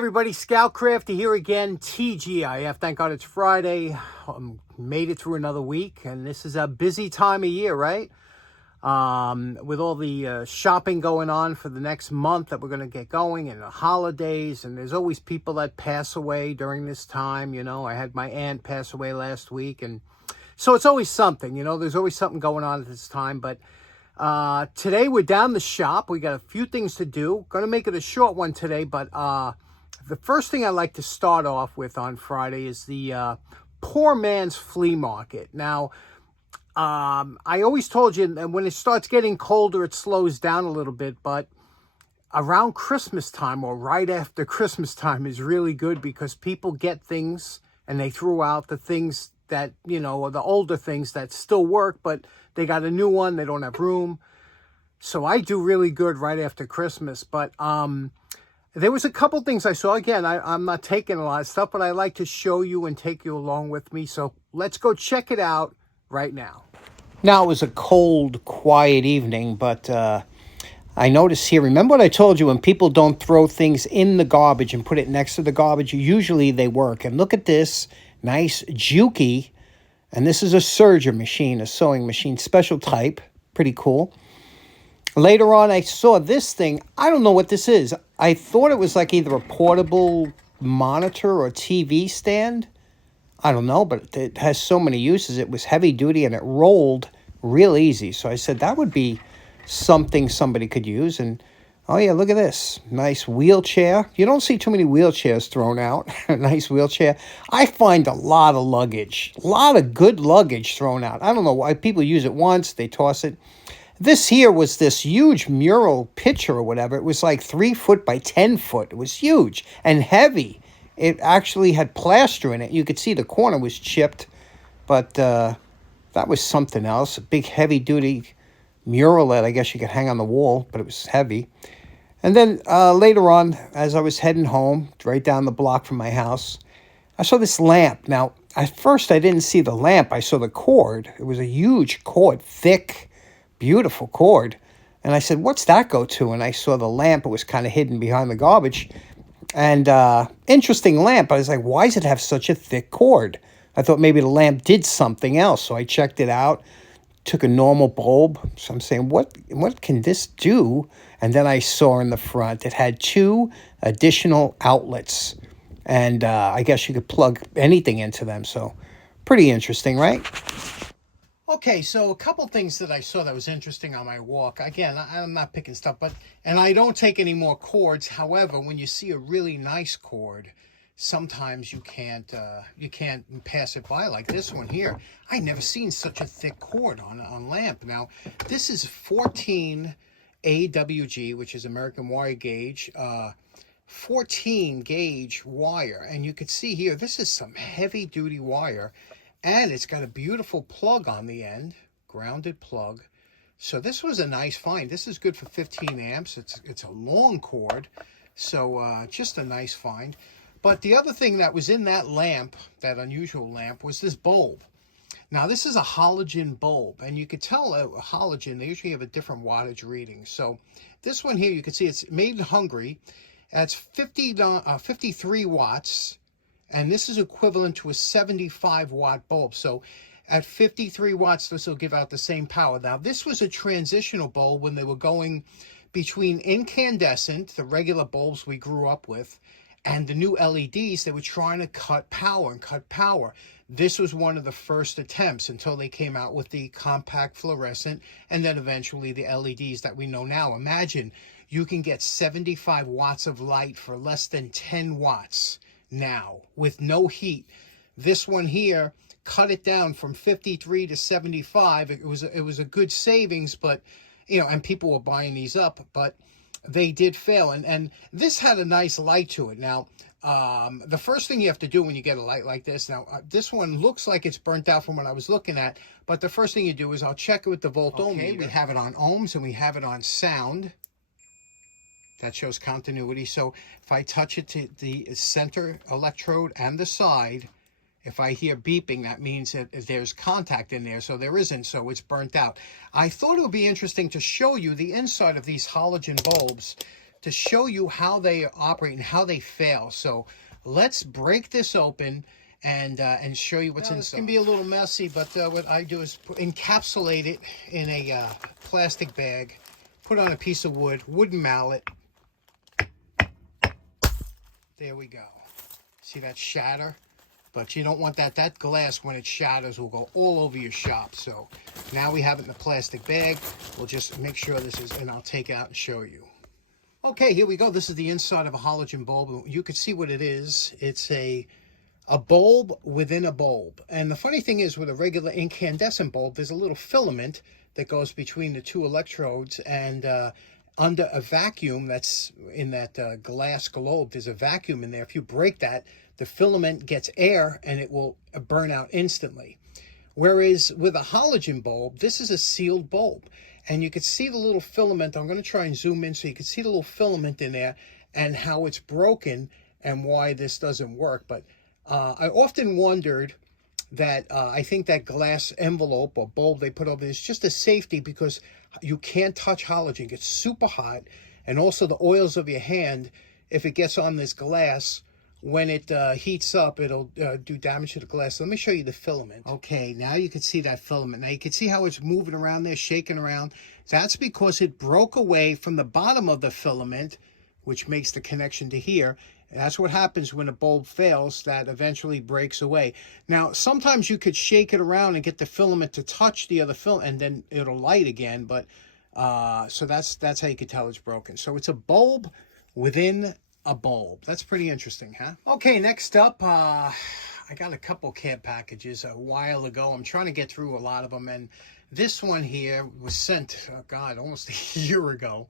everybody, Scoutcrafty here again, TGIF. Thank God it's Friday. Made it through another week, and this is a busy time of year, right? With all the shopping going on for the next month that we're going to get going, and the holidays, and there's always people that pass away during this time. You know, I had my aunt pass away last week, and so it's always something, you know, there's always something going on at this time. But today we're down the shop. We got a few things to do. Going to make it a short one today, but the first thing I like to start off with on Friday is the poor man's flea market. Now, I always told you that when it starts getting colder, it slows down a little bit, but around Christmas time or right after Christmas time is really good because people get things and they throw out the things that, you know, or the older things that still work, but they got a new one, they don't have room. So I do really good right after Christmas. But there was a couple things I saw. Again, I'm not taking a lot of stuff, but I like to show you and take you along with me. So let's go check it out right now. Now, it was a cold, quiet evening, but I noticed here, remember what I told you, when people don't throw things in the garbage and put it next to the garbage, usually they work. And look at this nice Juki, and this is a serger machine, a sewing machine, special type, pretty cool. Later on, I saw this thing. I don't know what this is. I thought it was like either a portable monitor or TV stand. I don't know, but it has so many uses. It was heavy duty and it rolled real easy. So I said that would be something somebody could use. And oh yeah, look at this. Nice wheelchair. You don't see too many wheelchairs thrown out. A nice wheelchair. I find a lot of luggage. A lot of good luggage thrown out. I don't know why. People use it once, they toss it. This here was this huge mural picture or whatever. It was like 3 foot by 10 foot. It was huge and heavy. It actually had plaster in it. You could see the corner was chipped, but that was something else. A big heavy-duty mural that I guess you could hang on the wall, but it was heavy. And then later on, as I was heading home, right down the block from my house, I saw this lamp. Now, at first I didn't see the lamp. I saw the cord. It was a huge cord, thick, beautiful cord. And I said, what's that go to? And I saw the lamp. It was kind of hidden behind the garbage. And interesting lamp. I was like, why does it have such a thick cord? I thought maybe the lamp did something else. So I checked it out, took a normal bulb. So I'm saying, what can this do? And then I saw in the front, it had 2 additional outlets. And I guess you could plug anything into them. So pretty interesting, right? Okay, so a couple things that I saw that was interesting on my walk. Again, I'm not picking stuff, and I don't take any more cords. However, when you see a really nice cord, sometimes you can't pass it by, like this one here. I never seen such a thick cord on lamp. Now, this is 14 AWG, which is American wire gauge, 14 gauge wire, and you could see here, this is some heavy duty wire. And it's got a beautiful plug on the end, grounded plug. So this was a nice find. This is good for 15 amps. It's a long cord, so just a nice find. But the other thing that was in that lamp, that unusual lamp, was this bulb. Now this is a halogen bulb, and you could tell a halogen, they usually have a different wattage reading. So this one here, you can see it's made in Hungary. It's 53 watts. And this is equivalent to a 75 watt bulb. So at 53 watts, this will give out the same power. Now, this was a transitional bulb when they were going between incandescent, the regular bulbs we grew up with, and the new LEDs. They were trying to cut power. This was one of the first attempts until they came out with the compact fluorescent and then eventually the LEDs that we know now. Imagine you can get 75 watts of light for less than 10 watts. Now, with no heat. This one here cut it down from 53 to 75. It was a good savings, but you know, and people were buying these up, but they did fail. And this had a nice light to it. Now, the first thing you have to do when you get a light like this, now this one looks like it's burnt out from what I was looking at, but the first thing you do is I'll check it with the voltometer. Okay, we have it on ohms and we have it on sound. That shows continuity. So if I touch it to the center electrode and the side, if I hear beeping, that means that there's contact in there. So there isn't, so it's burnt out. I thought it would be interesting to show you the inside of these halogen bulbs to show you how they operate and how they fail. So let's break this open and show you what's inside. This can be a little messy, but what I do is encapsulate it in a plastic bag, put on a piece of wood, wooden mallet. There we go. See that shatter? But you don't want that. That glass, when it shatters, will go all over your shop. So now we have it in a plastic bag. We'll just make sure this is, and I'll take it out and show you. Okay, here we go. This is the inside of a halogen bulb. You can see what it is. It's a bulb within a bulb. And the funny thing is, with a regular incandescent bulb, there's a little filament that goes between the two electrodes, and under a vacuum that's in that glass globe, there's a vacuum in there. If you break that, the filament gets air and it will burn out instantly. Whereas with a halogen bulb, this is a sealed bulb. And you can see the little filament. I'm going to try and zoom in so you can see the little filament in there and how it's broken and why this doesn't work. But I often wondered that I think that glass envelope or bulb they put over there is just a safety, because you can't touch halogen. It gets super hot. And also the oils of your hand, if it gets on this glass, when it heats up, it'll do damage to the glass. So let me show you the filament. Okay, now you can see that filament. Now you can see how it's moving around there, shaking around. That's because it broke away from the bottom of the filament, which makes the connection to here. And that's what happens when a bulb fails, that eventually breaks away. Now, sometimes you could shake it around and get the filament to touch the other filament, and then it'll light again. But so that's how you can tell it's broken. So it's a bulb within a bulb. That's pretty interesting, huh? Okay, next up, I got a couple care packages a while ago. I'm trying to get through a lot of them, and this one here was sent, oh God, almost a year ago,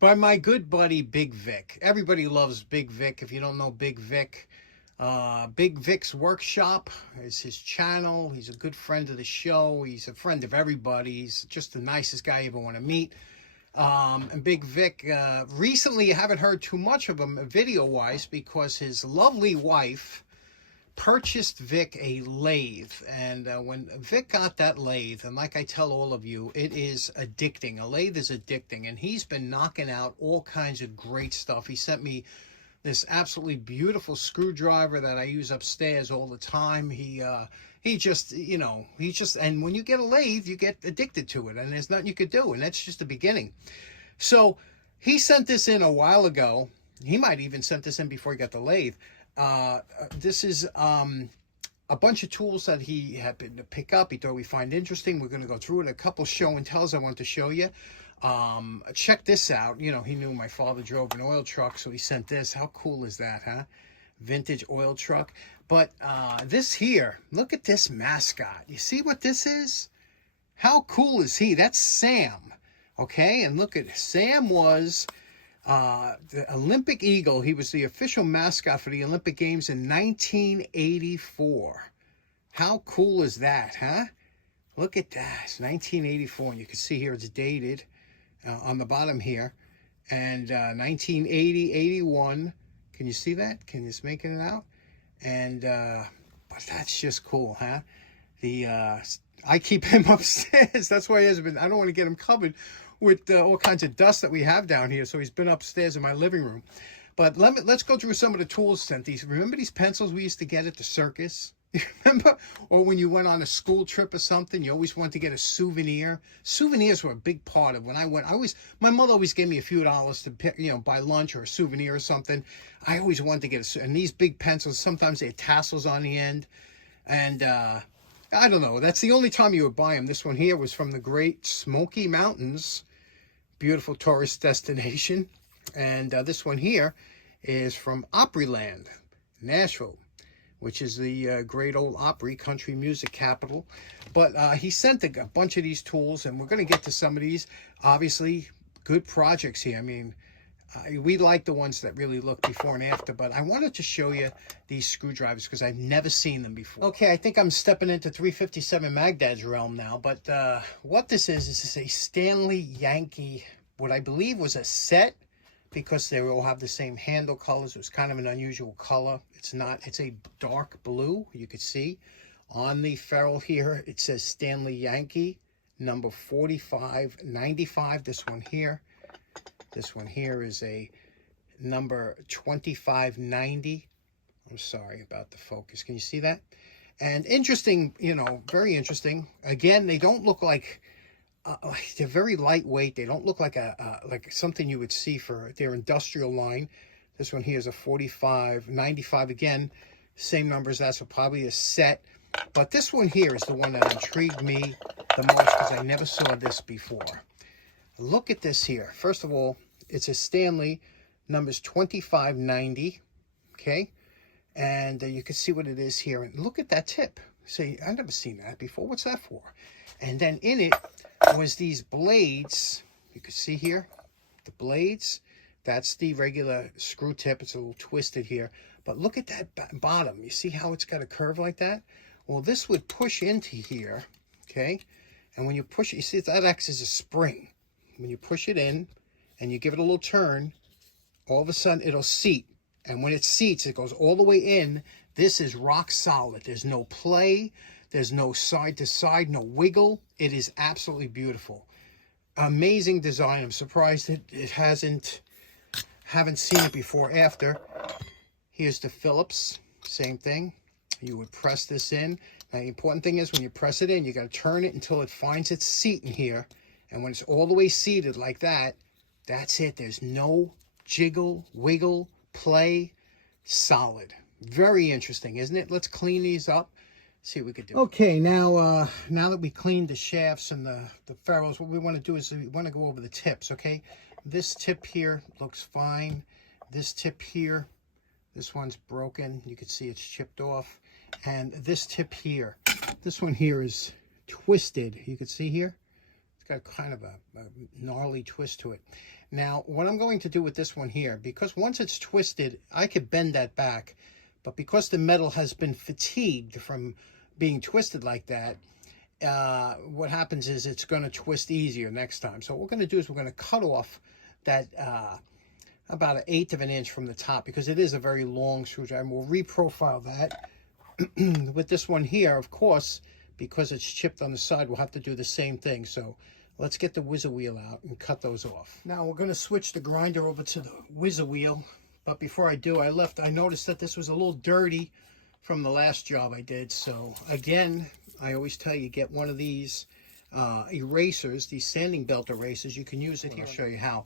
by my good buddy Big Vic. Everybody loves Big Vic. If you don't know Big Vic, Big Vic's Workshop is his channel. He's a good friend of the show. He's a friend of everybody. He's just the nicest guy you ever want to meet. And Big Vic, recently you haven't heard too much of him video-wise, because his lovely wife purchased Vic a lathe. And when Vic got that lathe, and like I tell all of you, it is addicting. A lathe is addicting, and he's been knocking out all kinds of great stuff. He sent me this absolutely beautiful screwdriver that I use upstairs all the time. He just, you know, and when you get a lathe, you get addicted to it, and there's nothing you could do, and that's just the beginning. So he sent this in a while ago. He might even sent this in before he got the lathe. This is a bunch of tools that he happened to pick up. He thought we'd find interesting. We're going to go through it. A couple show and tells I want to show you. Check this out. You know, he knew my father drove an oil truck, so he sent this. How cool is that, huh? Vintage oil truck. But this here, look at this mascot. You see what this is? How cool is he? That's Sam. Okay, and look at Sam was the Olympic Eagle. He was the official mascot for the Olympic Games in 1984. How cool is that, huh? Look at that. It's 1984, and you can see here it's dated on the bottom here. And 1980, 81. Can you see that? Can you just make it out? And but that's just cool, huh? I keep him upstairs. That's why he hasn't been. I don't want to get him covered with all kinds of dust that we have down here. So he's been upstairs in my living room. But let's go through some of the tools sent. Remember these pencils we used to get at the circus? You remember? Or when you went on a school trip or something, you always wanted to get a souvenir. Souvenirs were a big part of when I went. My mother always gave me a few dollars to pick, buy lunch or a souvenir or something. I always wanted to get and these big pencils, sometimes they had tassels on the end. And I don't know. That's the only time you would buy them. This one here was from the Great Smoky Mountains. Beautiful tourist destination. And this one here is from Opryland, Nashville, which is the great old Opry country music capital. But he sent a bunch of these tools, and we're going to get to some of these. Obviously, good projects here. I mean, we like the ones that really look before and after, but I wanted to show you these screwdrivers because I've never seen them before. Okay, I think I'm stepping into 357 Magdad's realm now, but what this is a Stanley-Yankee, what I believe was a set, because they all have the same handle colors. It was kind of an unusual color. It's not, it's a dark blue. You can see on the ferrule here, it says Stanley-Yankee, number 4595, this one here. This one here is a number 2590. I'm sorry about the focus. Can you see that? And interesting, you know, very interesting. Again, they don't look like they're very lightweight. They don't look like like something you would see for their industrial line. This one here is a 4595. Again, same numbers. That's probably a set. But this one here is the one that intrigued me the most because I never saw this before. Look at this here. First of all, it's a Stanley, numbers 2590. Okay, and you can see what it is here. And look at that tip. Say, I've never seen that before. What's that for? And then in it was these blades. You can see here, the blades. That's the regular screw tip. It's a little twisted here. But look at that bottom. You see how it's got a curve like that? Well, this would push into here, okay? And when you push it, you see that acts as a spring. When you push it in and you give it a little turn, all of a sudden it'll seat. And when it seats, it goes all the way in. This is rock solid. There's no play. There's no side to side, no wiggle. It is absolutely beautiful. Amazing design. I'm surprised it haven't seen it before. After, here's the Phillips, same thing. You would press this in. Now, the important thing is when you press it in, you got to turn it until it finds its seat in here. And when it's all the way seated like that, that's it. There's no jiggle, wiggle, play. Solid. Very interesting, isn't it? Let's clean these up. See what we could do. Okay, now that we cleaned the shafts and the ferrules, what we want to do is we want to go over the tips, okay? This tip here looks fine. This tip here, this one's broken. You can see it's chipped off. And this tip here, this one here is twisted. You can see here, it's got kind of a gnarly twist to it. Now, what I'm going to do with this one here, because once it's twisted, I could bend that back. But because the metal has been fatigued from being twisted like that, what happens is it's going to twist easier next time. So what we're going to do is we're going to cut off that about 1/8 of an inch from the top, because it is a very long screwdriver. And we'll reprofile that. With this one here, of course, because it's chipped on the side, we'll have to do the same thing. So let's get the whizzer wheel out and cut those off. Now we're going to switch the grinder over to the whizzer wheel. But before I do, I noticed that this was a little dirty from the last job I did. So again, I always tell you, get one of these erasers, these sanding belt erasers. You can use it here. I'll show you how.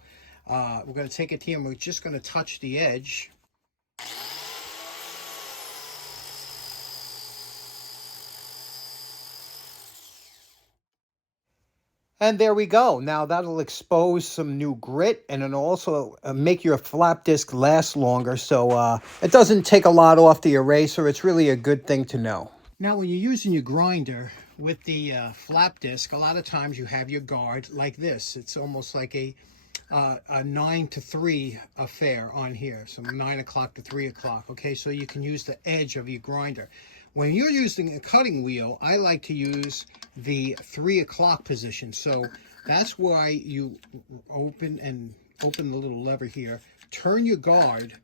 We're going to take it here and we're just going to touch the edge. And there we go. Now that'll expose some new grit, and it'll also make your flap disc last longer. So it doesn't take a lot off the eraser. It's really a good thing to know. Now when you're using your grinder with the flap disc, a lot of times you have your guard like this. It's almost like a 9 to 3 affair on here. So 9 o'clock to 3 o'clock. Okay, so you can use the edge of your grinder. When you're using a cutting wheel, I like to use the 3 o'clock position. So that's why you open the little lever here. Turn your guard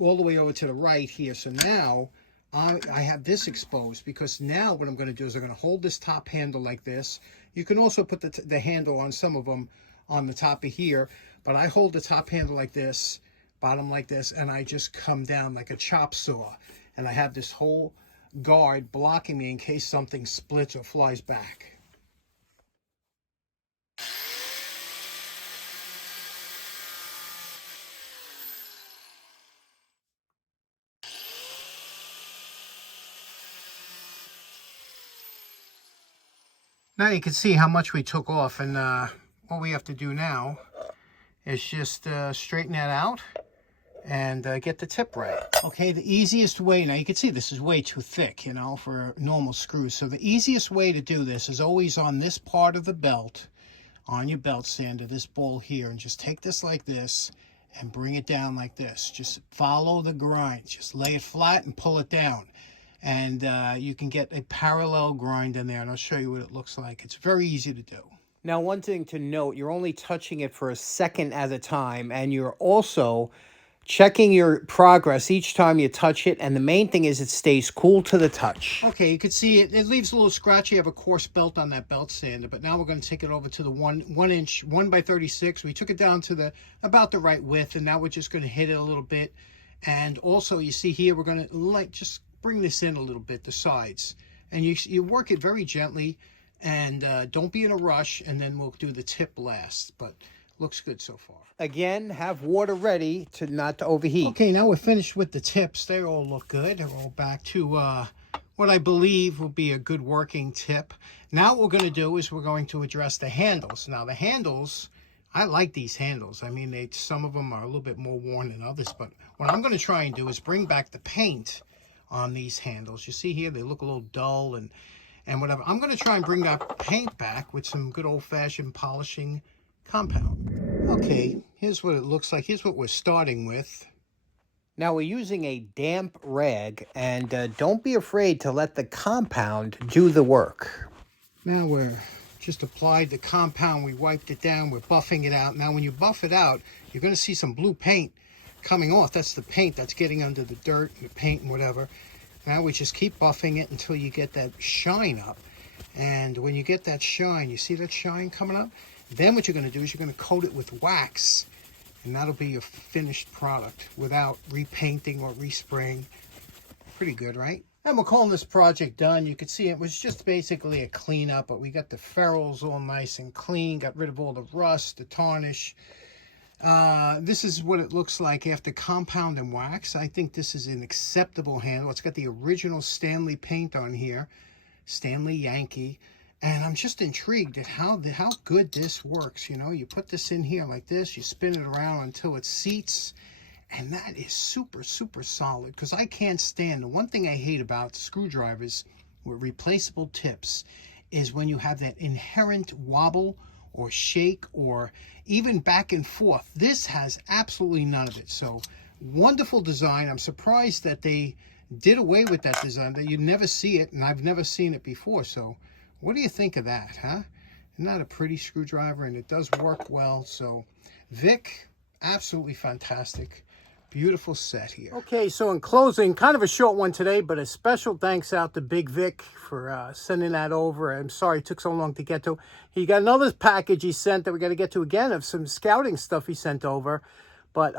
all the way over to the right here. So now I have this exposed, because now what I'm going to do is I'm going to hold this top handle like this. You can also put the handle on some of them on the top of here. But I hold the top handle like this, bottom like this, and I just come down like a chop saw. And I have this whole guard blocking me in case something splits or flies back. Now you can see how much we took off, and what we have to do now is just straighten that out and get the tip right. Okay, the easiest way, now you can see this is way too thick, you know, for normal screws. So the easiest way to do this is always on this part of the belt, on your belt sander, this ball here, and just take this like this and bring it down like this. Just follow the grind. Just lay it flat and pull it down. And you can get a parallel grind in there, and I'll show you what it looks like. It's very easy to do. Now, one thing to note, you're only touching it for a second at a time, and you're also checking your progress each time you touch it, and the main thing is it stays cool to the touch. Okay, you can see it leaves a little scratch. You have a coarse belt on that belt sander, but now we're going to take it over to the 1 inch 1x36. We took it down to about the right width, and now we're just going to hit it a little bit. And also, you see here, we're going to just bring this in a little bit, the sides, and you work it very gently, and don't be in a rush, and then we'll do the tip last. But looks good so far. Again, have water ready to not to overheat. Okay, now we're finished with the tips. They all look good. They're all back to what I believe will be a good working tip. Now what we're going to do is we're going to address the handles. Now the handles, I like these handles. I mean, some of them are a little bit more worn than others, but what I'm going to try and do is bring back the paint on these handles. You see here, they look a little dull and whatever. I'm going to try and bring that paint back with some good old-fashioned polishing compound. Okay, here's what it looks like. Here's what we're starting with. Now we're using a damp rag, and don't be afraid to let the compound do the work. Now we're just applied the compound. We wiped it down. We're buffing it out. Now when you buff it out, you're going to see some blue paint coming off. That's the paint that's getting under the dirt and the paint and whatever. Now we just keep buffing it until you get that shine up. And when you get that shine, you see that shine coming up? Then what you're going to do is you're going to coat it with wax, and that'll be your finished product without repainting or respraying. Pretty good, right? And we're calling this project done. You can see it was just basically a cleanup, but we got the ferrules all nice and clean, got rid of all the rust, the tarnish. This is what it looks like after compound and wax. I think this is an acceptable handle. It's got the original Stanley paint on here, Stanley-Yankee. And I'm just intrigued at how good this works. You know, you put this in here like this, you spin it around until it seats, and that is super, super solid. Because I can't stand, the one thing I hate about screwdrivers with replaceable tips is when you have that inherent wobble or shake or even back and forth. This has absolutely none of it. So, wonderful design. I'm surprised that they did away with that design, that you never see it, and I've never seen it before. So, what do you think of that, huh? Isn't that a pretty screwdriver? And it does work well. So, Vic, absolutely fantastic. Beautiful set here. Okay, so in closing, kind of a short one today, but a special thanks out to Big Vic for sending that over. I'm sorry it took so long to get to. He got another package he sent that we got to get to again of some scouting stuff he sent over. But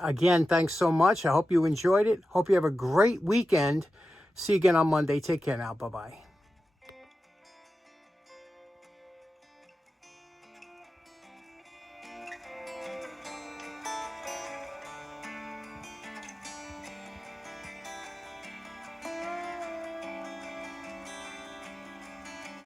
again, thanks so much. I hope you enjoyed it. Hope you have a great weekend. See you again on Monday. Take care now. Bye-bye.